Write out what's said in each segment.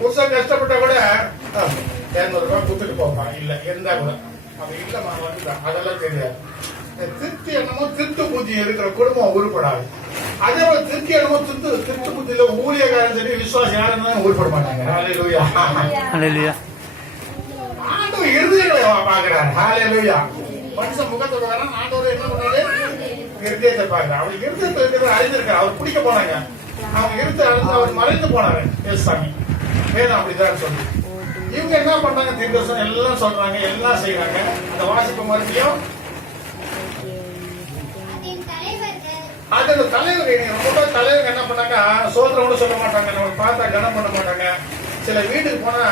புருஷன் கஷ்டப்பட்டா கூட இரநூறு ரூபாய் கொடுத்துட்டு போப்பா. இல்ல இருந்தா கூட. அவன் இல்லம்மா வந்துட்டான் அதெல்லாம் தெரியாது. திருப்தி என்னமோ திருட்டு புத்தி இருக்கிற குடும்பம் உருப்படாது. அதே மாதிரி திருப்தி என்னமோ திருத்து திருட்டு புத்தியில ஊழியக்காரன் சரி விசுவாசம் யாருன்னு உருப்பட மாட்டாங்க. ஆண்டவர் இருதயங்களை பாக்குறாரு ஹalleluya. மனுஷன் முகத்தை பார்க்கறான் ஆண்டவர் என்ன பண்றாரு இருதயத்தை பாக்குறாரு அவர் இருதயத்தை இருக்கிறத அறிஞ்சிருக்காரு அவர் பிடிக்க போனாங்க. அவங்க இருந்த அவர் மறைந்து போனாரு. சாமி. வேதம் அப்படிதான் சொல்லி. இவங்க என்ன பண்றாங்க தீர்க்கதரிசனம் எல்லாம் சொல்றாங்க எல்லாம் செய்யறாங்க அந்த வாசிப்பு மறுபடியும்? அது அந்த தலைவர் ரொம்ப தலைவர் என்ன பண்ணாங்க? சோதனை கூட சொல்ல மாட்டாங்க நம்ம பார்த்தா கனம் பண்ண மாட்டாங்க. சில வீட்டுக்கு போனா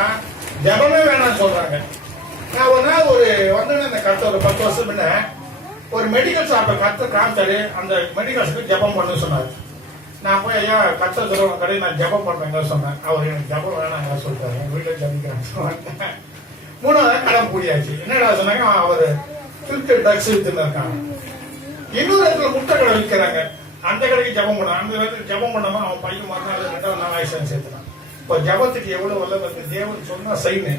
ஜபமே வேணாம்னு சொல்றாங்க. நான் ஒரு நாள் ஒரு வந்து இந்த கருத்து ஒரு பத்து வருஷம் முன்ன ஒரு மெடிக்கல் ஷாப்பை கத்து காமிச்சாரு. அந்த மெடிக்கல் ஷாப்பு ஜபம் பண்ண சொன்னாரு. நான் போய் ஐயா கத்த சொல்லுவாங்க கடை நான் ஜபம் பண்றேங்க சொன்னேன். அவர் எனக்கு ஜபம் வேணாங்க சொல்லிட்டாரு. எங்கள் வீட்டில் ஜபிக்கிறாங்க மூணாவது கடன் கூடியாச்சு. என்னடா சொன்னாங்க? அவர் திருட்டு ட்ரக்ஸ் வித்துன்னு இருக்காங்க. இன்னொரு இடத்துல முட்டை கடை விற்கிறாங்க. அந்த கடைக்கு ஜபம் பண்ண அந்த இடத்துல ஜபம் பண்ணாம அவன் பையன் மறுநாள் ரெண்டாவது நாள் ஆயிரம் சேர்த்துனான் இப்போ ஜபத்துக்கு எவ்வளோ வரல வந்து தேவன் சொன்னால் சைனு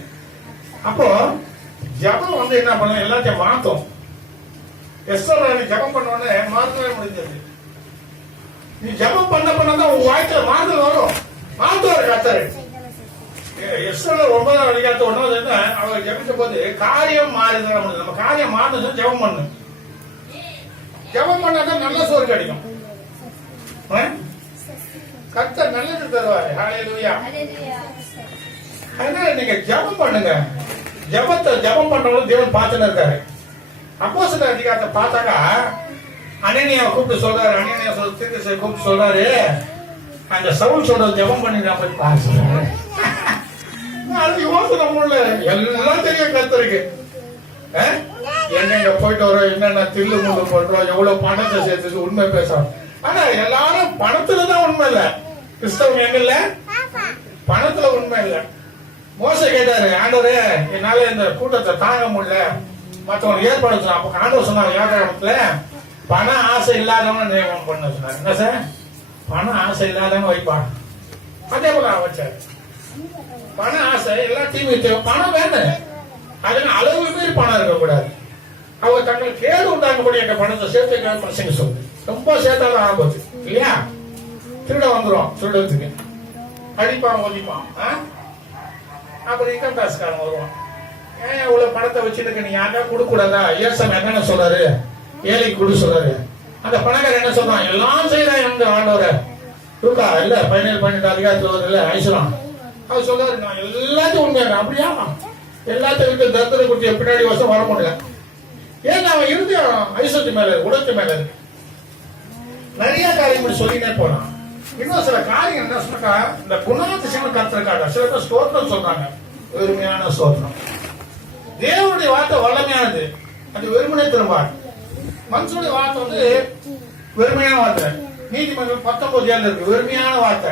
அப்போ ஜபம் வந்து என்ன பண்ணலாம் எல்லாத்தையும் மாற்றும் எஸ்ஆர் ஜபம் பண்ண உடனே மாத்தவே முடிஞ்சது. நீ ஜபம் பண்ண பண்ணதான் உன் வாழ்க்கையில மாறுதல் வரும். மாத்துவார் கத்தரு எஸ்ஆர் ஒன்பதாம் அதிகாரத்து ஒன்றாவது என்ன அவங்க ஜபிச்ச போது காரியம் மாறுதான் நம்ம காரியம் மாறுதுன்னா ஜபம் பண்ணு. ஜபம் பண்ணாதான் நல்ல சோறு கிடைக்கும். ஆ? நல்லது தருவாரு. ஹalleluya. அதனால நீங்க ஜபம் பண்ணுங்க. ஜபத்தை ஜபம் பண்றவங்க தேவன் பார்த்துன்னு இருக்காரு. அப்போ சில அதிகாரத்தை பார்த்தாக்கா அனனியாவை கூப்பிட்டு சொல்றாரு அனனியா சொல் தீர்க்கசை கூப்பிட்டு சொல்றாரு. அந்த சவுல் சொல்ற ஜபம் பண்ணி நான் போய் பாசுறேன் அது யோசனை முடியல எல்லாம் தெரியும் கர்த்தருக்கு. ஆ? எங்கெங்க போயிட்டு வரோம் என்னென்ன தில்லு முள்ளு பண்றோம் எவ்வளவு பணத்தை சேர்த்து உண்மை பேசுறோம். ஆனா எல்லாரும் பணத்துல தான் உண்மை இல்ல. கிறிஸ்தவம் எங்க இல்ல? பணத்துல உண்மை இல்ல. மோச கேட்டாரு ஆண்டவரே என்னால இந்த கூட்டத்தை தாங்க முடியல. மற்றவங்க ஏற்பாடு அப்ப ஆண்டவர் சொன்னார் ஏகாரத்துல பண ஆசை இல்லாதவன் நியமனம் பண்ண சொன்னார். என்ன சார்? பண ஆசை இல்லாதவன் வைப்பான் அதே போல அவன் பண ஆசை எல்லாத்தையும் தேவை பணம் வேணும். அதனால அளவு மீறி பணம் இருக்கக்கூடாது. அவங்க தங்கள் கேடு உண்டாக்கக்கூடிய எங்க பணத்தை சேர்த்து பசங்க சொல்லு ரொம்ப சேர்த்தாலும் ஆபத்து. இல்லையா? திருட வந்துடும் திருடத்துக்கு. அடிப்பான் ஒதிப்பான். ஆ? அப்புறம் இன்கம் டாக்ஸ்காரன் வருவான். ஏன் இவ்வளவு பணத்தை வச்சிருக்க நீ யாருக்கா கொடுக்க கூடாதா ஏசம் என்னென்ன சொல்றாரு ஏழை கொடு சொல்றாரு அந்த பணக்காரர் என்ன சொல்றான்? எல்லாம் செய்யறான் எங்க ஆண்டவரை. தூக்கா இல்ல பதினேழு பன்னெண்டு அதிகாரத்துல இல்ல ஐஸ்வரம் அவர் சொல்றாரு நான் எல்லாத்தையும் உண்மையான அப்படியா? எல்லாத்தையும் விட்டு தத்திர குட்டிய பின்னாடி வருஷம் வர முடியல. ஏன்னா அவன் இருந்து ஐஸ்வரத்து மேல உடத்து மேல இருக்கு. நிறைய காரியம் சொல்லினே போனான் இன்னும் சில காரியம் என்ன சொன்னாக்கா இந்த குணாதிசயம் கத்திரக்காட சில பேர் ஸ்தோத்திரம் சொல்றாங்க. வெறுமையான ஸ்தோத்திரம். தேவனுடைய வார்த்தை வல்லமையானது. அது வெறுமனே திரும்பார் மனுஷனுடைய வார்த்தை வந்து வெறுமையான வார்த்தை. நீதிமன்றம் பத்தொன்பது ஏழுல இருக்கு. வெறுமையான வார்த்தை.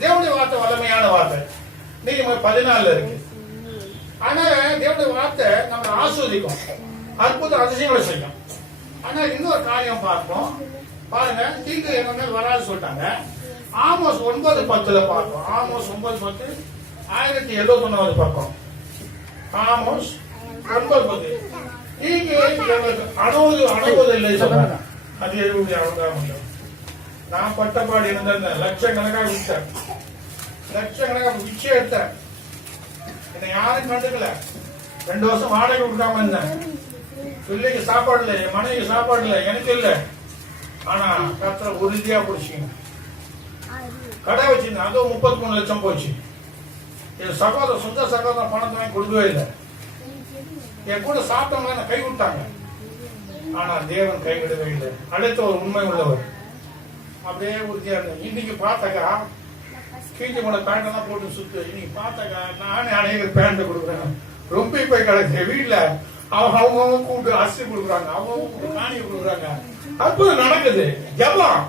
தேவனுடைய வார்த்தை வல்லமையான வார்த்தை. நீதிமன்றம் பதினாலுல இருக்கு. ஆனா தேவனுடைய வார்த்தை நம்ம ஆஸ்வதிக்கும். அற்புத அதிசயங்களை செய்யும். ஆனா இன்னொரு காரியம் பார்ப்போம். பாருங்க தீங்கு எங்க வராது சொல்லிட்டாங்க. ஆமோஸ் ஒன்பது பத்துல பார்ப்போம். ஆமோஸ் ஒன்பது பத்து ஆயிரத்தி எழுபத்தி ஒன்னாவது பக்கம். ஆமோஸ் ஒன்பது பத்து. அணுவது அணுவது இல்லை சொல்றாங்க அது எழுபது அவங்க நான் பட்டப்பாடி இருந்தேன் லட்சக்கணக்காக விட்டேன் லட்சக்கணக்காக பிச்சை எடுத்தேன் என்னை யாரும் கண்டுக்கல ரெண்டு வருஷம் வாடகை கொடுக்காம இருந்தேன் பிள்ளைக்கு சாப்பாடு இல்லை என் மனைவிக்கு சாப்பாடு இல்லை எனக்கு இல்லை ஆனா கத்திர உறுதியா பிடிச்சிங்க கடை வச்சிருந்தேன் அதுவும் முப்பத்தி மூணு லட்சம் போச்சு என் சகோதரர் சொந்த சகோதரன் பணத்தை வாங்கி கொடுக்கவே இல்லை என் கூட சாப்பிட்டவங்க என்ன கை விட்டாங்க ஆனா தேவன் கைவிடவே இல்லை. அடுத்த ஒரு உண்மை உள்ளவர். அப்படியே உறுதியா இருந்தேன். இன்னைக்கு பார்த்தாக்கா கீழ்ச்சி கூட பேண்ட் எல்லாம் போட்டு சுத்து. இன்னைக்கு பார்த்தாக்கா நானே அனைவரும் பேண்ட் கொடுக்குறேன். ரொம்ப போய் கிடக்கு வீட்டுல அவங்க அவங்க கூப்பிட்டு அரிசி கொடுக்குறாங்க. அவங்க கூப்பிட்டு காணி கொடுக்குறாங்க. அற்புதம் நடக்குது. ஜபம்.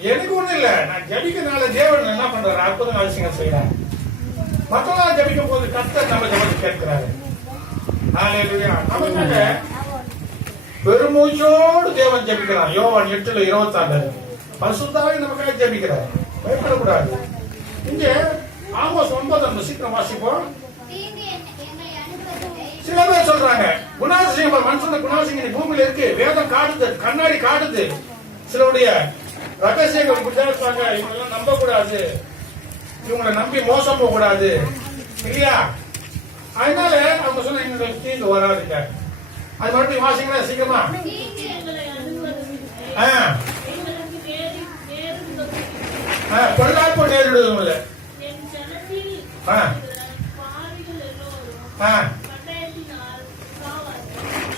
எனக்கு ஒண்ணு இல்ல. நான் ஜபிக்கிறதுனால தேவன் என்ன பண்றாரு? அற்புதம் அதிசயங்கள் செய்யறாரு. மற்றவங்க ஜபிக்கும் போது கத்த நம்ம ஜபத்தை கேட்கிறாரு. பெருமூச்சோடு தேவன் ஜபிக்கிறான் யோவான் எட்டுல இருபத்தாறு. பசுத்தாவே நமக்காக ஜபிக்கிறார். பயப்படக்கூடாது. இங்கே ஆமோஸ் நம்ம சீக்கிரம் வாசிப்போம். சில பேர் சொல்றாங்க குணாசிங்கம் மனுஷன குணாதிசயம் பூமியில இருக்கு. வேதம் காட்டுது கண்ணாடி காட்டுது. சிலருடைய ரகசியங்கள் இப்படிதான் இருப்பாங்க. இவங்கெல்லாம் நம்ப கூடாது இவங்களை நம்பி மோசம் போக கூடாது இல்லையா? அதனால அவங்க சொன்ன எங்களுக்கு தீங்கு வராதுங்க அது மட்டும் வாசிங்களா சீக்கிரமா? தீங்கு எங்களை அணுகுவதில்லை.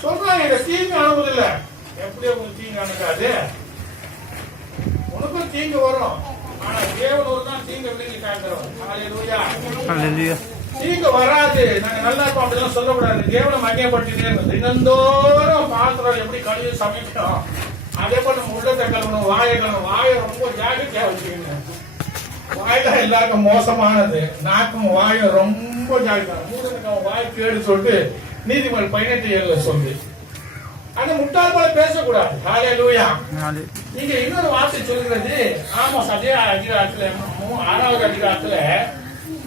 சொல்றாங்க இந்த தீங்கு அணுகுதில்லை எப்படி உங்களுக்கு தீங்கு அணுகாது உனக்கும் தீங்கு வரும். ஆனா தேவனூர் தான் தீங்கு விலகி காக்கிறோம் தீங்கு வராது. நாங்க நல்லா இருப்போம் அப்படிலாம் சொல்லக்கூடாது. தேவனை மையப்படுத்திட்டே இருக்கோம் தினந்தோறும் பாத்திரம் எப்படி கழுவி சமைக்கிறோம் அதே போல நம்ம உள்ளத்தை கழுவணும் வாயை கழுவணும் வாயை ரொம்ப ஜாக்கிரதையா வச்சுக்கணும் வாய் தான் எல்லாருக்கும் மோசமானது. நாக்கும் வாயும் ரொம்ப ஜாக்கிரதை. மூடனுக்கு வாய் கேடு சொல்லிட்டு நீதிமன்ற பதினெட்டு ஏழுல சொல்லு. அந்த முட்டாள் போல பேசக்கூடாது. ஹalleluya Hallelujah. நீங்க இன்னொரு வார்த்தை சொல்கிறது ஆமா அதே அதிகாரத்துல ஆறாவது அதிகாரத்துல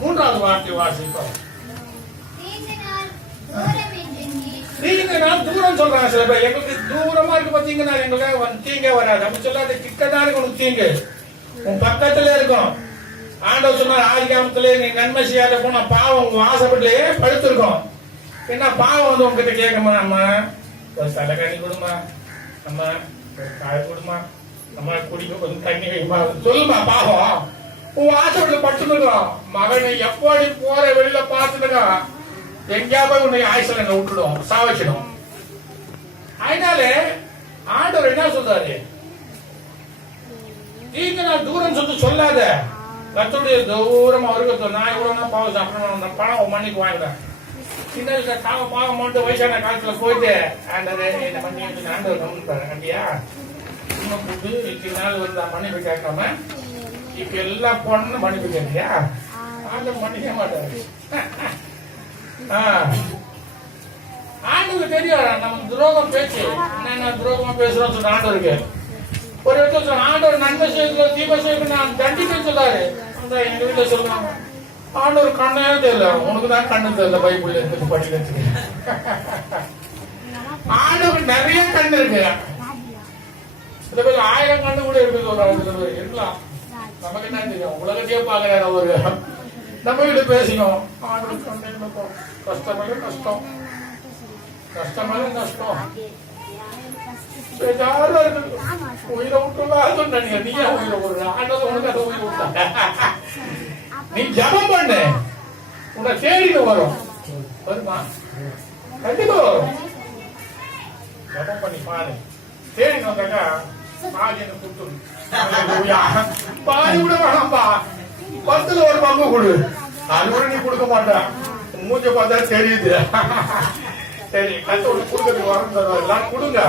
மூன்றாவது வார்த்தை வாசிப்போம். நீங்க நான் தூரம் சொல்றாங்க சில பேர். எங்களுக்கு தூரமா இருக்கு பாத்தீங்கன்னா எங்களுக்கு வந்து தீங்கே வராது. அப்படி சொல்லாத கிட்டதான் இருக்கு உனக்கு தீங்கு. உன் பக்கத்துல இருக்கும் ஆண்டவர் சொன்னார் ஆதிகாமத்துல நீ நன்மை செய்யாத போனா பாவம் உங்க வாசப்பட்டுலயே படுத்திருக்கோம். என்ன பாவம் வந்து உங்ககிட்ட கேட்கமா நம்ம ஒரு தலைக்கணி கொடுமா. நம்ம ஒரு காய் கொடுமா. நம்ம குடிக்க கொஞ்சம் தண்ணி வைமா சொல்லுமா பாவம். உன் வாசப்பட்டுல படுத்துருக்கோம் மகனை எப்படி போற வெளியில பார்த்துருக்கான் எங்கேயா போய் உன்னை ஆயுசல் என்ன விட்டுடும் சாவச்சிடும். அதனால ஆண்டவர் என்ன சொல்றாரு? நீங்க நான் தூரம் சொல்லி சொல்லாத. கத்துடைய தூரம் அவருக்கு நான் இவ்வளவு பாவம் சாப்பிடணும் நான் பணம் மண்ணிக்கு வாங்கிடுறேன் சின்ன வயசுல பாவம் மட்டும் வயசான காலத்துல போயிட்டு ஆண்டவர் என்ன பண்ணி ஆண்டவர் கவனிப்பாரு. அப்படியா இன்னும் கூப்பிட்டு இத்தனை நாள் வந்து நான் கேட்காம இப்ப எல்லாம் பொண்ணு மன்னிப்பு கேட்டியா ஆண்டவர் மன்னிக்க மாட்டாரு. ஆண்டுக்கு தெரியும் நம்ம துரோகம் பேச்சு. என்ன துரோகமா பேசுறோம் சொல்ற ஆண்டவருக்கு? ஒரு இடத்துல சொல்ற ஆண்டவர் நன்மை செய்யறது தீப செய்யறது நான் தண்டிக்க சொல்லாரு அந்த எங்க வீட்டுல சொல்றாங்க ஆண்டவர் கண்ணே தெரியல. உனக்கு தான் கண்ணு தெரியல பைபிள் இருக்குது படிக்கிறதுக்கு ஆண்டவர் நிறைய கண்ணு இருக்கு. சில பேர் ஆயிரம் கண்ணு கூட இருக்கு சொல்றாங்க சில இருக்கலாம் நமக்கு என்ன தெரியும்? உலகத்தையே பாக்குறாரு ஒரு நம்ம வீட்டு பேசினோம் கஷ்டமே கஷ்டம். கஷ்டமே கஷ்டம். உயிரை விட்டுலாம் சொன்னீங்க நீ உயிரை விடுற. உனக்கு அதை உயிரை நீ ஜபம் பண்ணு. உன்னை தேடிட்டு வரும். வருமா? கண்டிப்பா வரும். ஜபம் பண்ணி பாரு. தேடி வந்தாக்கா பாதி எனக்கு கொடுத்துரு பாதி கூட வேணாம்பா. பத்துல ஒரு பங்கு கொடு. அது கூட நீ கொடுக்க மாட்டா. மூஞ்ச பார்த்தா தெரியுது. சரி கத்தோட கொடுக்கறதுக்கு வரம் தருவார். எல்லாம் கொடுங்க.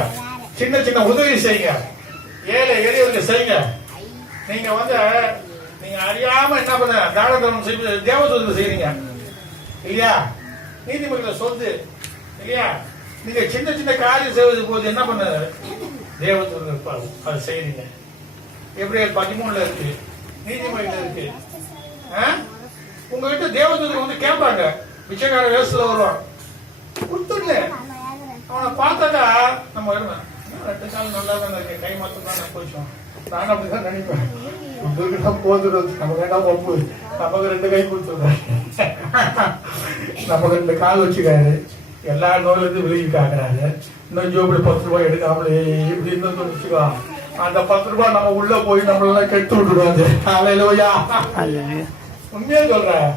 சின்ன சின்ன உதவி செய்யுங்க. ஏழை எளியவருக்கு செய்யுங்க. நீங்க வந்து நீங்க அறியாம என்ன பண்ண தானதனம் தர்மம் செய்ய தேவதூதத்தை செய்யறீங்க இல்லையா? நீதிமன்ற சொத்து. இல்லையா? நீங்க சின்ன சின்ன காரியம் செய்வது போது என்ன பண்ண? தேவதூதர் இருப்பாரு அதை செய்யறீங்க எப்படி பதிமூணுல இருக்கு. நீதிமொழியில இருக்கு. உங்ககிட்ட தேவதூதர் வந்து கேட்பாங்க பிச்சைக்கார வேசத்துல வருவான். கொடுத்துடல அவனை பார்த்தாக்கா நம்ம வருவேன். ரெண்டு கால் நல்லா தான் இருக்கு. கை மட்டும் தான் போச்சோம் நான் அப்படிதான் நினைப்பேன். உங்களுக்கு தான் நம்ம வேண்டாம் ஒப்பு. நமக்கு ரெண்டு கை கொடுத்துருக்காரு நமக்கு ரெண்டு கால் வச்சுக்காரு. எல்லா நோயிலிருந்து விலகி காக்குறாரு இன்னும் ஜோபிடி பத்து ரூபாய் எடுக்காமலே இப்படி இருந்தோம் வச்சுக்கோ. அந்த பத்து ரூபாய் நம்ம உள்ள போய் நம்மளெல்லாம் கெட்டு விட்டுடுவாங்க. அலையிலோயா. உண்மையா சொல்றேன்.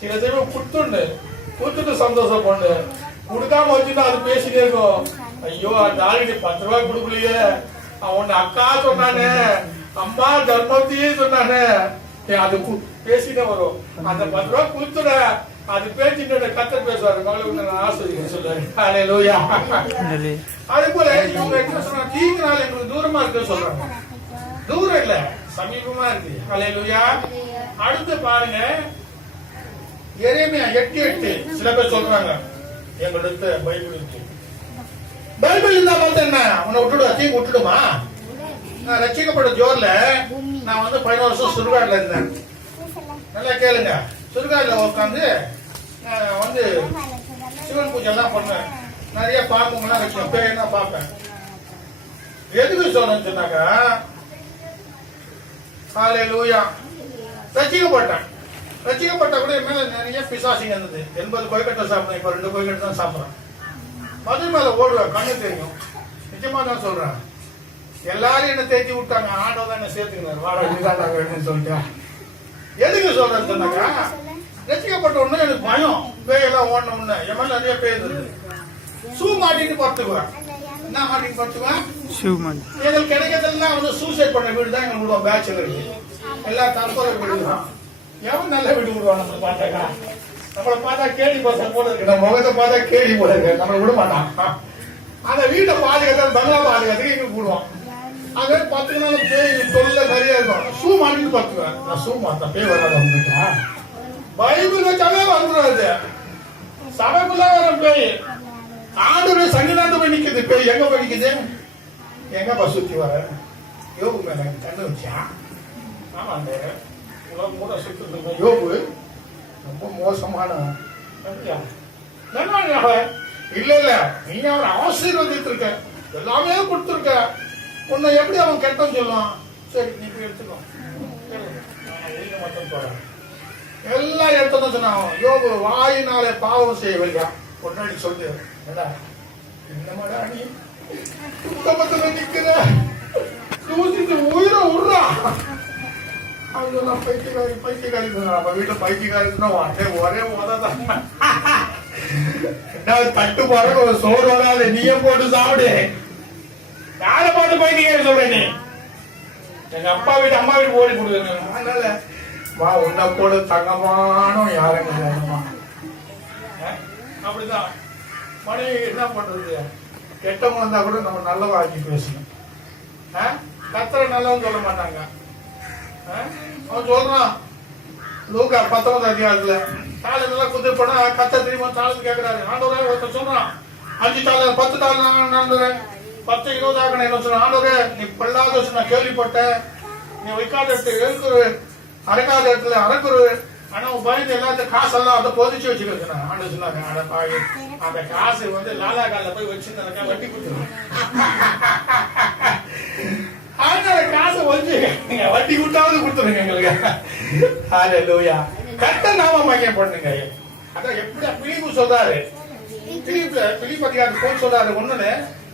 சில சமயம் கொடுத்துண்டு கொடுத்துட்டு சந்தோஷம் பண்ணு கொடுக்காம வச்சுட்டு அது பேசிட்டே இருக்கும். ஐயோ அந்த ஆளுக்கு பத்து ரூபாய் கொடுக்கலையே. அவன் அக்கா சொன்னானே. அம்மா தர்மத்தையே சொன்னானே. அது பேசிட்டே வரும். அந்த பத்து ரூபாய் கொடுத்துட அது பேசிட்டு கத்தர் பேசுவாரு. மகளுக்கு நான் ஆசிரியர் சொல்லுவாரு அலையலூயா Hallelujah. அதே போல இவங்க என்ன சொல்றாங்க? தீங்கு நாள் எங்களுக்கு தூரமா இருக்கு சொல்றாங்க. தூரம் இல்ல சமீபமா இருக்கு. அலையலூயா அடுத்து பாருங்க. எரேமியா எட்டு எட்டு. சில பேர் சொல்றாங்க. எங்களுக்கு பைபிள் இருக்கு. பைபிள் இருந்தா பார்த்தா என்ன? உன்னை விட்டுடுவா. தீங்கு விட்டுடுமா? நான் ரட்சிக்கப்பட்ட ஜோர்ல நான் வந்து பதினோரு வருஷம் சுடுகாடுல இருந்தேன். நல்லா கேளுங்க. சுடுகாட்டில் உட்காந்து வந்து சிவன் பூஜை எல்லாம் பண்ணுவேன். நிறைய பாம்புங்கெல்லாம் வச்சுக்கேன் பேயெல்லாம் பார்ப்பேன். எதுக்கு சொல்றேன்னு சொன்னாக்கா காலை லூயா ரசிக்கப்பட்டேன். ரசிக்கப்பட்ட கூட என் மேல நிறைய பிசாசிங்க இருந்தது. எண்பது கொய்கட்டை சாப்பிடுவேன் இப்போ ரெண்டு கொய்கட்டை தான் சாப்பிட்றேன். மது மேல ஓடுவேன் கண்ணு தெரியும். நிச்சயமா தான் சொல்றேன். எல்லாரும் என்ன தேய்ச்சி விட்டாங்க. ஆண்டோ தான் என்ன சேர்த்துக்கிறார் வாடகை வேணும்னு சொல்லிட்டு எதுக்கு சொல்றேன்னு சொன்னாக்கா ரசிக்கப்பட்ட உடனே எனக்கு பயம். பேயெல்லாம் ஓடன உடனே என் மேல நிறைய பேய் இருந்தது. ஷூ மாட்டிட்டு படுத்துக்குவேன். என்ன மாட்டிட்டு படுத்துக்குவேன்? ஷூ மாதிரி எங்களுக்கு கிடைக்கிறதெல்லாம் வந்து சூசைட் பண்ண வீடு தான் எங்களுக்கு விடுவோம் பேச்சுலருக்கு எல்லாம் தற்கொலை வீடு தான். எவன் நல்ல வீடு விடுவான் நம்மளை பார்த்தாக்கா? நம்மளை பார்த்தா கேடி பசங்க போல இருக்கு. நம்ம முகத்தை பார்த்தா கேடி போல இருக்கு. நம்மளை விட மாட்டான். அந்த வீட்டை பாதுகாத்து பங்களா பாதுகாத்துக்கு எங்களுக்கு விடுவோம் அது நாள் பேய் தொல்லை நிறைய இருக்கும். ஷூ மாட்டிட்டு பார்த்துக்குவேன் நான் ஷூ மாட்டேன் பேய் வராது உங்ககிட்ட பைபிள் வச்சாலே வந்துடாது சபைக்குள்ள வர பேய். ஆண்டு சன்னிதானம் போய் பேய் எங்க போய் நிக்குது? எங்க பஸ் சுத்தி வர? யோகு மேல கண்ணு வச்சா அந்த உலகம் கூட சுத்தி யோகு ரொம்ப மோசமான இல்ல இல்ல. நீ அவன் ஆசீர்வதித்து இருக்க எல்லாமே கொடுத்துருக்க. உன்னை எப்படி அவன் கெட்டம் சொல்லுவான்? சரி நீ போய் எடுத்துக்கோ. மட்டும் போறேன். எல்லாம் எடுத்தோம்னு சொன்னான் யோகு வாயினாலே பாவம் செய்யவில்லையா கொண்டாடி சொல்லு. என்ன? என்னமாடா நீ? குடும்பத்துல நிக்கிற? தூசிட்டு உயிரை விடுறா? அது அதெல்லாம் பைத்தியக்காரி பைத்தியக்காரி நம்ம வீட்டுல பைத்தியக்காரின்னா ஒரே ஒரே உததான் என்ன தட்டு போற ஒரு சோறு வராது. நீயே போட்டு சாப்பிடு. யாரை போட்டு பைத்தியக்காரி சொல்ற நீ? எங்க அப்பா வீட்டு அம்மா வீட்டு ஓடி கொடுங்க அதனால வா உன்னை போடு தங்கமானும் யாரும் கிடையாதுமா அப்படிதான். மனைவி என்ன பண்றது? கெட்டவங்க வந்தா கூட நம்ம நல்ல ஆக்கி பேசணும்? கத்தரை நல்லவன் சொல்ல மாட்டாங்க? அவன் சொல்றான். லூக்கா பத்தொன்பது அதிகாரத்துல எல்லாம் குத்து போனா கத்த திரும்ப தாளத்து கேட்கிறாரு ஆண்டவரே ஒருத்தர் சொல்றான். அஞ்சு தாள பத்து தாள் ஆண்டவரே பத்து இருபது ஆகணும் என்ன சொல்றான்? ஆண்டவரே நீ பல்லாத வச்சு நான் கேள்விப்பட்டேன். நீ வைக்காத இடத்துல அடக்காத இடத்துல அரைக்குரு ஆனா பயந்து எல்லாத்தையும் காசெல்லாம் அதை பொதிச்சு வச்சுக்கிறது ஆண்டு சொன்னாங்க அட பாவி அந்த காசு வந்து லாலா கால போய் வச்சிருந்தாக்கா வட்டி கொடுத்துருவேன். அதனால காசை வந்து வட்டி கொடுத்தாவது கொடுத்துருங்க எங்களுக்கு. ஹalleluya. கட்ட நாம மையம் பண்ணுங்க அதான் எப்படி பிலிப்பு சொல்றாரு. பிலிப்பு பிலிப்பு அதிகாரி போல் சொல்றாரு ஒண்ணுல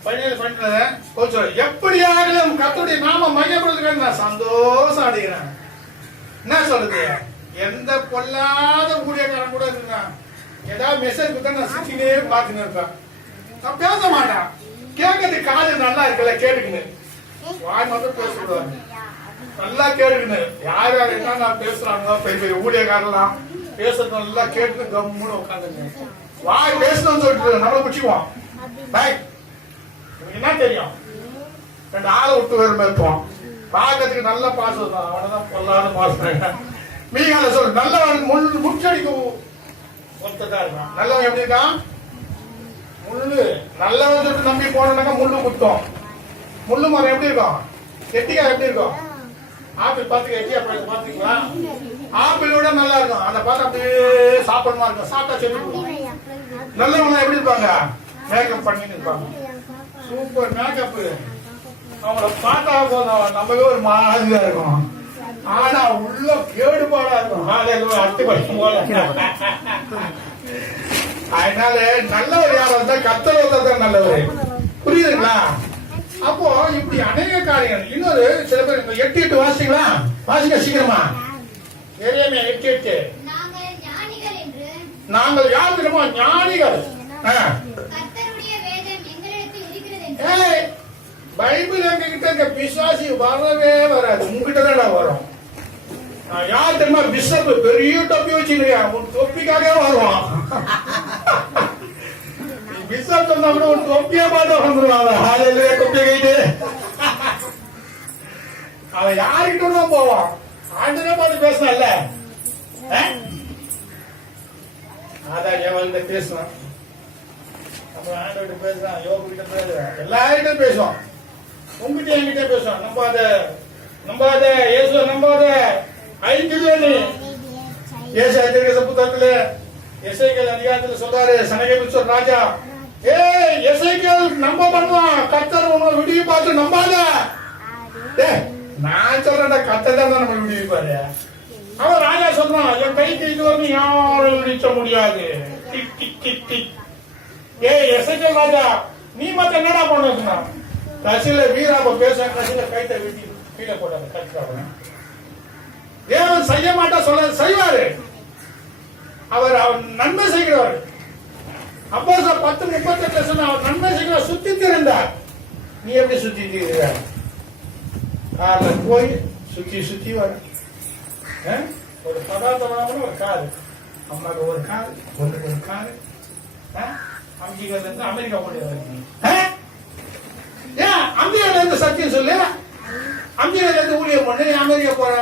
பதினேழு பன்னெண்டுல போல் சொல்றாரு. எப்படியாகலும் கர்த்தருடைய நாம மையப்படுறதுக்கு நான் சந்தோஷம் அடைகிறேன். என்ன சொல்றது? எந்த பொல்லாத ஊழியக்காரன் கூட இருக்கான். ஏதாவது மெசேஜ் கொடுத்தா நான் சிக்கினே பார்த்துன்னு இருப்பேன். நான் பேச மாட்டான். கேட்கறது காது நல்லா இருக்குல்ல கேட்டுக்கணும் வாய் மட்டும் பேசக்கூடாது. நல்லா கேட்டுக்கணும் யார் யார் என்ன பேசுறாங்களோ பெரிய பெரிய ஊழியக்காரலாம் பேசுறது நல்லா கேட்டு கம்முன்னு உட்காந்துங்க வாய் பேசணும்னு சொல்லிட்டு நம்மள பிடிச்சிக்குவோம். பை என்ன தெரியும்? ரெண்டு ஆளை விட்டு வேறு இருப்போம் பார்க்கறதுக்கு நல்ல பாசம் தான். அவனதான் பொல்லாத பாசம். மீகால சொல் நல்லவன் முள் முச்சடிக்கும் ஒருத்ததா இருக்கான். நல்லவன் எப்படி இருக்கான்? முள்ளு. நல்லவன் சொல்லிட்டு நம்பி போனோம்னாக்கா முள்ளு குத்தம். முள்ளு மரம் எப்படி இருக்கும்? கெட்டிக்காய் எப்படி இருக்கும்? ஆப்பிள் பார்த்து கெட்டியா பாத்தீங்களா ஆப்பிள் விட நல்லா இருக்கும். அந்த பார்த்து அப்படியே சாப்பிடமா இருக்கும். சாப்பிட்டா செடி நல்லவங்க எப்படி இருப்பாங்க? மேக்கப் பண்ணிட்டு இருப்பாங்க. சூப்பர் மேக்கப் அவங்கள பார்த்தா போதும். நம்மவே ஒரு மாதிரியா இருக்கும் ஆனா உள்ள கேடுபாடா இருக்கும் அத்து படிக்கும் போல. அதனால நல்லவர் யாரா இருந்தா கத்தர் தான் நல்லவர். புரியுதுங்களா? அப்போ இப்படி அநேக காரியங்கள். இன்னொரு சில பேர் எட்டு எட்டு வாசிங்களா? வாசிங்க சீக்கிரமா. எரேமியா எட்டு எட்டு. நாங்கள் யார் தெரியுமா? ஞானிகள். ஏய், பைபிள் எங்ககிட்ட இந்த இருக்க பிசாசி வரவே வராது. உங்ககிட்ட தான் வரும். யார் தெரியுமா பிஷப் பெரிய தொப்பி வச்சிருக்கேன் உன் தொப்பிக்காக வருவான். பிஷப் சொன்னா கூட உன் தொப்பியே பார்த்து வந்துருவான் ஹாலையிலே தொப்பி கைட்டு அவன் யாருக்கிட்ட தான் போவான்? ஆண்டனே பார்த்து பேசினான்ல. ஆ? அதான் எவன் பேசுவான். அப்புறம் ஆண்டவர்கிட்ட பேசுறான் யோகிட்ட பேசுறான் எல்லார்கிட்டும் பேசுவான். உங்ககிட்ட என்கிட்ட பேசுவோம் நம்பாத நம்பாத இயேசுவை நம்பாத. ஐக்கியம் நீ ஏசாயா தீர்க்கதரிசி புத்தகத்துல எசேக்கியேல் அதிகாரத்துல சொல்றாரு சனகேபிச்சர் ராஜா ஏய் எசேக்கியேல் நம்ப பண்ணுவான் கத்தர் உன்னை விடிய பார்த்து நம்பாத. டேய், நான் சொல்றேன்டா கத்தர் தான் நம்ம விடிவிப்பாரு. அவன் ராஜா சொல்றான் என் கைக்கு இது வந்து யாரும் விடிச்ச முடியாது. Tick tick tick tick. ஏய் எசேக்கியேல் ராஜா நீ மட்டும் என்னடா பண்ணுனா கடைசியில வீராம பேச கடைசியில கைத்தை வெட்டி கீழே போட்டாங்க கட்டுறாங்க தேவன் செய்ய மாட்டா சொல்ல செய்வாரு. அவர் அவர் நன்மை செய்கிறவர். அப்போ பத்து முப்பத்தெட்டுல சொன்ன அவர் நன்மை செய்கிறவர் சுத்தி திறந்தார் நீ எப்படி சுத்தி தீர்கிற? கார்ல போய் சுத்தி சுத்தி வர. ஆ? ஒரு பதார்த்தம் ஒரு காரு. அம்மாவுக்கு ஒரு காரு பொண்ணுக்கு ஒரு காரு. அமெரிக்கா கொண்டு வரீங்க ஏன் அமெரிக்கால இருந்து சத்தியம் சொல்லு. அமெரிக்கால இருந்து ஊழியம் பண்ணு. அமெரிக்கா போற.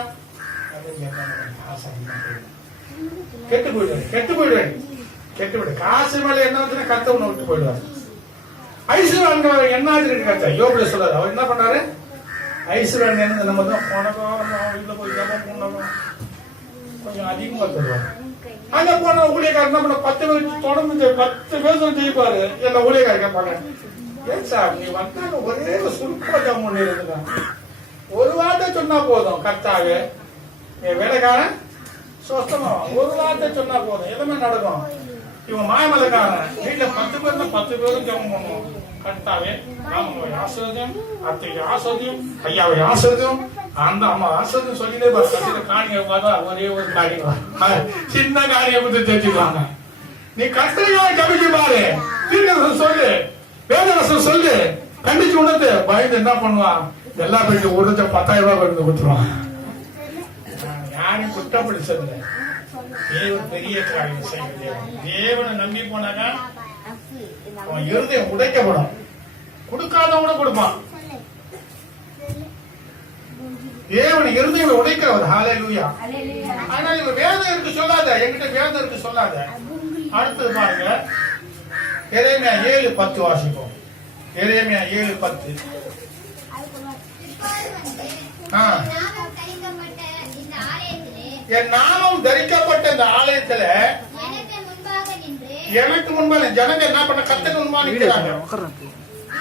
கெட்டு போயிடுவேன் கெட்டு போயிடுவேன். கெட்டு போயிடு காசு மேல என்ன வந்துன்னா கத்த ஒண்ணு விட்டு போயிடுவார். ஐஸ்வரன் என்ன ஆச்சு கத்த? யோபில சொல்றாரு. அவர் என்ன பண்ணாரு? ஐஸ்வரன் என்ன நம்ம தான் போனதோ வீட்டுல போய் ஜபம் கொஞ்சம் அதிகமா தருவாங்க அங்க போன ஊழியக்காரன் என்ன பண்ண பத்து பேர் தொடர்ந்து பத்து பேர் ஜெயிப்பாரு என்ன ஊழியக்காரன் கேட்பாங்க ஏன் சார் நீ வந்தாங்க ஒரே ஒரு சுருக்கமா ஒன்று பண்ணி ஒரு வார்த்தை சொன்னா போதும் கர்த்தாவே. என் வேலைக்காரன்? சொஸ்தமா? ஒரு வார்த்தை சொன்னா போதும். எதுவுமே நடக்கும். இவன் மாயமலைக்காரன். வீட்டுல பத்து பேர் பத்து பேரும் ஜெபம் பண்ணுவோம் கர்த்தாவே அம்மாவை ஆசிரியம் அத்தைக்கு ஆசிரியம் ஐயாவை ஆசிரியம் அந்த அம்மா ஆசிரியம் சொல்லிட்டே பாரு. கடைசியில பார்த்தா ஒரே ஒரு காரியம் சின்ன காரியம் பத்தி தெரிஞ்சுக்குவாங்க நீ கஷ்டமா ஜபிச்சு பாரு. சொல்லு. வேதரசம் சொல்லு கண்டிச்சு உணர்ந்து பயந்து என்ன பண்ணுவான்? எல்லா பேருக்கு ஒரு லட்சம் பத்தாயிரம் ரூபாய் கொண்டு கொடுத்துருவான். நான் யாரையும் குற்றப்படுத்தல தேவன் பெரிய காரியம் செய்ய தேவன் நம்பி போனாங்க அவன் இருதயம் உடைக்கப்படும். கொடுக்காதவன் கூட கொடுப்பான். தேவன் இருதயம் உடைக்கிறவர். ஹalleluya ஆனா இவ வேதம் இருக்கு சொல்லாத. என்கிட்ட வேதம் இருக்கு சொல்லாத. அடுத்தது பாருங்க. எரேமியா ஏழு பத்து வாசிப்போம். எரேமியா ஏழு பத்து. என் நாமம் தரிக்கப்பட்ட இந்த ஆலயத்துல எனக்கு முன்பாக நின்று எனக்கு முன்பாக ஜனங்க என்ன பண்ண நிற்கிறாங்க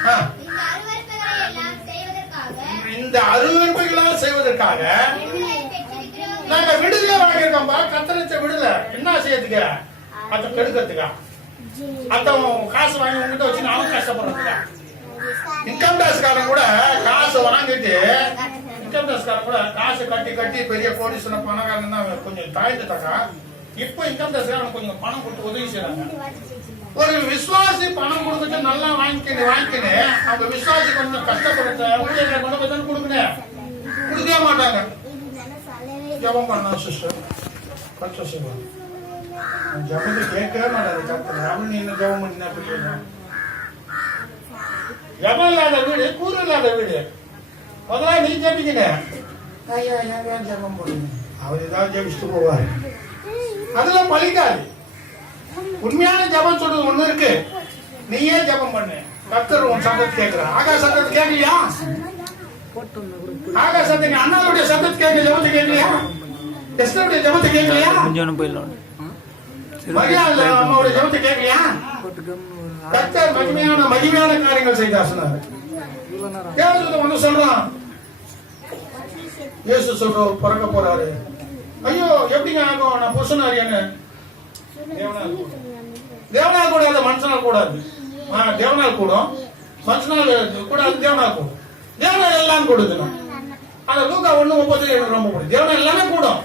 ஆ. இந்த அருவருப்புகளை எல்லாம் செய்வதற்காக நாங்க விடுதலை வாங்கியிருக்கோம்பா. கத்தரிச்ச விடுதலை. என்ன செய்யறதுக்கு? அத கெடுக்கிறதுக்கா? அத்தன் காசு வாங்கி உங்ககிட்ட வச்சு அவன் கஷ்டப்படுறதுக்கா இன்கம் டாக்ஸ் காரன் கூட காசு வாங்கிட்டு இன்கம் டாக்ஸ் காரன் கூட காசு கட்டி கட்டி பெரிய கோடீஸ்வரன் பணக்காரன் தான் கொஞ்சம் தாழ்ந்துட்டாக்கா இப்போ இன்கம் கொஞ்சம் பணம் கொடுத்து உதவி செய்யறாங்க ஒரு விசுவாசி பணம் கொடுத்துட்டு நல்லா வாங்கிக்கின்னு வாங்கிக்கின்னு அந்த விசுவாசி கொஞ்சம் கஷ்டப்படுத்த ஊழியர்கள் கொண்டு போய் தானே கொடுக்கணும். கொடுக்கவே மாட்டாங்க. ஜபம் பண்ணா சிஸ்டர் செய்வாங்க ஜபத்தை கேட்கவே மாட்டாரு. கத்தர் அவன் நீ என்ன ஜபம் பண்ணினா புரியல ஜபம் இல்லாத வீடு கூறு இல்லாத வீடு. முதல்ல நீ ஜபிக்கணும் ஐயா ஐயா ஏன் ஜபம் பண்ணுங்க அவர் ஏதாவது ஜபிச்சுட்டு போவாரு. அதெல்லாம் பழிக்காது. உண்மையான ஜபம் சொல்றது ஒண்ணு இருக்கு. நீயே ஜபம் பண்ணு. கத்தர் உன் சத்தத்தை கேட்கிற ஆகா சத்தத்தை கேட்கலையா? ஆகா சத்தத்தை அண்ணாவுடைய சத்தத்தை கேட்க ஜபத்தை கேட்கலையா? எஸ்டருடைய ஜபத்தை கேட்கலையா? கொஞ்சம் போயிடலாம். மரியாதை ஜபத்தை கேட்கலையா? கத்தர் மகிமையான மகிமையான காரியங்கள் செய்தார் சொன்னார். தேவதூதன் வந்து சொல்றான். இயேசு சொல்றவர் பிறக்க போறாரு. ஐயோ எப்படிங்க ஆகும்? நான் புருஷனாரியன்னு தேவனால் கூடாது மனுஷனால் கூடாது. ஆ, தேவனால் கூடும். மனுஷனால் கூடாது தேவனால் கூடும். தேவனால் எல்லாம் கூடுதுணும் ஆனா லூக்கா ஒண்ணு முப்பத்தி எனக்கு ரொம்ப பிடிக்கும். தேவனால் எல்லாமே கூடும்.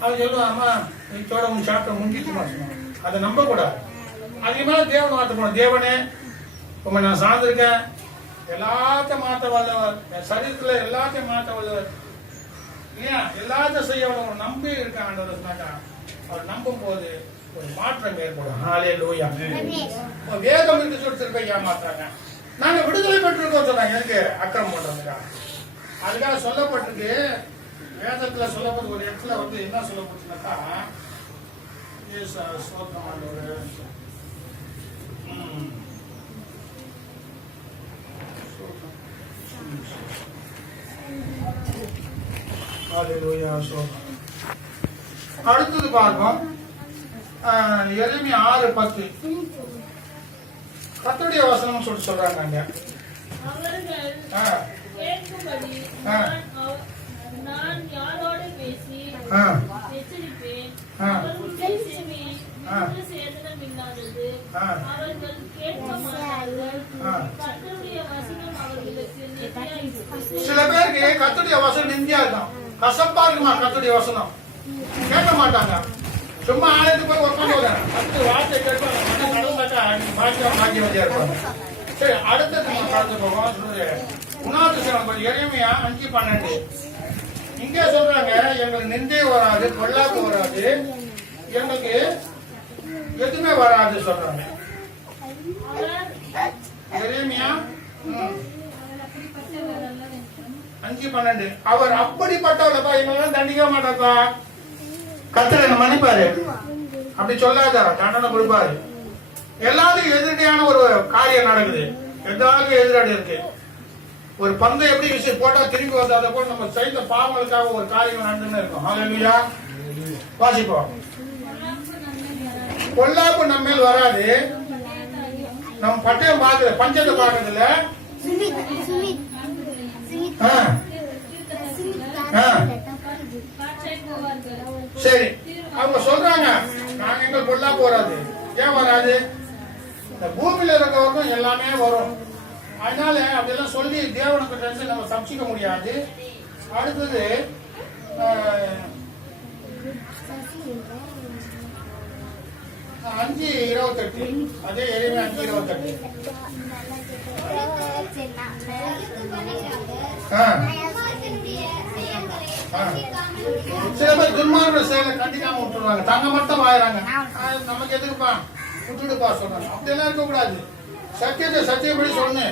அவன் சொல்லுவான் அம்மா இதோட உன் சாப்பிட்ட முடிஞ்சிச்சுமா அதை நம்ப கூடாது. அதுக்கு தேவனை மாத்த தேவனே உங்க நான் சார்ந்திருக்கேன். எல்லாத்தையும் மாத்த வல்லவர். என் சரீரத்துல எல்லாத்தையும் மாத்த வல்லவர். இல்லையா எல்லாத்தையும் செய்ய ஒரு நம்பி இருக்க ஆண்டவர் சொன்னாக்கா அவர் நம்பும் போது ஒரு மாற்றம் ஏற்படும். நாளே லூயா வேதம் இருக்கு சொல்லி திரும்ப ஏமாத்தாங்க நாங்க விடுதலை பெற்றிருக்கோம் சொன்னாங்க. எனக்கு அக்கறம் பண்றதுக்கா அதுக்காக சொல்லப்பட்டிருக்கு வேதத்துல சொல்லப்பட்ட ஒரு இடத்துல வந்து என்ன சொல்லப்பட்டுனாக்கா இயேசு ஸ்தோத்திரம். ஆண்டவரே. அடுத்தது பார்ப்போம். எளிமை ஆறு பத்து. கத்துடைய வசனம் சொல்லிட்டு சொல்றாங்க நான் யாரோடு பேசி எச்சரிப்பேன். ஆ. அவர்களுடைய செவி ஆ. மிகுந்த சேதனம் இல்லாதது. ஆ. அவர்கள் கேட்க மாட்டார்கள். ஆ. கர்த்தருடைய வசனம் அவர்களுக்கு நித்தியாயிருக்கிறது. சில பேருக்கு கத்துடைய வசனம் நிந்தியா இருக்கும் கசப்பா இருக்குமா கத்துடைய வசனம்? கேட்க மாட்டாங்க. சும்மா ஆலயத்துக்கு போய் உட்காந்து பத்து வார்த்தை கேட்பாங்க. ஆனா நடந்தாக்கா பாக்கியம் பாக்கியவதியா இருப்பாங்க சரி அடுத்தது நம்ம பார்த்து போவோம். உணாத்து சிலம் எளிமையா அஞ்சு பன்னெண்டு. இங்கே சொல்றாங்க எங்களுக்கு நிந்தே வராது பொல்லாப்பு வராது. எங்களுக்கு எதுவுமே வராது சொல்றாங்க. எளிமையா அஞ்சு பன்னெண்டு. அவர் அப்படிப்பட்டவரப்பா இவங்கெல்லாம் தண்டிக்க மாட்டாப்பா கத்திர மன்னிப்பாரு. அப்படி சொல்லாத தண்டனை கொடுப்பாரு. எல்லாத்துக்கும் எதிரடியான ஒரு காரியம் நடக்குது. எல்லாருக்கும் எதிரடி இருக்கு. ஒரு பந்தை எப்படி விஷயம் போட்டா திரும்பி வந்தா அதை போல நம்ம செய்த பாவங்களுக்காக ஒரு காரியம் நடந்துன்னு இருக்கும். ஹalleluya வாசிப்போம். பொல்லாப்பு நம்ம மேல் வராது. நம்ம பட்டயம் பார்க்கல பஞ்சத்தை பார்க்கறது இல்ல ஆ, ஆ. சரி. அவங்க சொல்றாங்க நாங்க எங்க பொல்லாப்பு வராது. ஏன் வராது? இந்த பூமியில இருக்கவங்க எல்லாமே வரும். அதனால அப்படியெல்லாம் சொல்லி தேவனுக்கு டென்ஷன் நம்ம சமைச்சிக்க முடியாது. அடுத்தது அஞ்சு இருபத்தெட்டு. அதே எளிமை அஞ்சு இருபத்தெட்டு. சில பேர் துன்மார்க்க செயலை கண்டிக்காம விட்டுருவாங்க. தங்க மட்டும் வாயிறாங்க. நமக்கு எதுக்குப்பா? விட்டுடுப்பா சொல்றாங்க. அப்படியெல்லாம் எல்லாம் இருக்கக்கூடாது. சத்தியத்தை சத்தியப்படி சொல்லு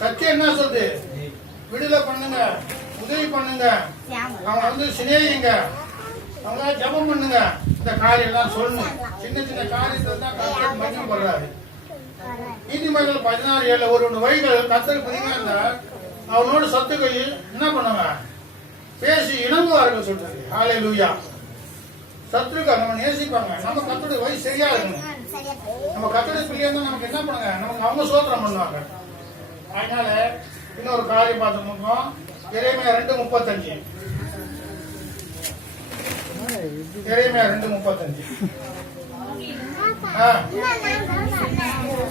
சத்தியம் என்ன சொல்லுது? விடுதலை பண்ணுங்க உதவி பண்ணுங்க. அவங்க வந்து சிநேகிங்க. அவங்க ஜெபம் பண்ணுங்க. இந்த காரியெல்லாம் சொல்லணும். சின்ன சின்ன காரியத்தை தான் கத்தர் படுறாரு. நீதிமன்றம் பதினாறு ஏழு ஒரு ஒன்று வழிகள் கத்தர் புதிங்க இருந்தா அவனோட சத்துக்கள் என்ன பண்ணுவாங்க? பேசி இணங்குவார்கள் சொல்றாரு. ஹாலே லூயா சத்துருக்கா நம்ம நேசிப்பாங்க. நம்ம கத்தோட வயசு சரியா இருக்கணும். நம்ம கத்துடைய பிள்ளையா இருந்தா நமக்கு என்ன பண்ணுங்க? நமக்கு அவங்க சோத்திரம் பண்ணுவாங்க. அதனால இன்னொரு காரியம் பார்த்து முடியும் இறைமையா ரெண்டு முப்பத்தஞ்சு. இறைமையா ரெண்டு முப்பத்தஞ்சு.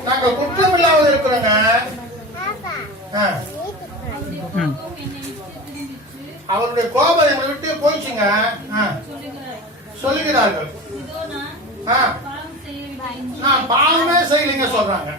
நாங்க குற்றம் இல்லாமல் இருக்கிறோங்க. அவருடைய கோபம் எங்களை விட்டு போயிடுச்சுங்க. சொல்லுகிறார்கள். ஆ, நான் பாவமே செய்யலைங்க சொல்றாங்க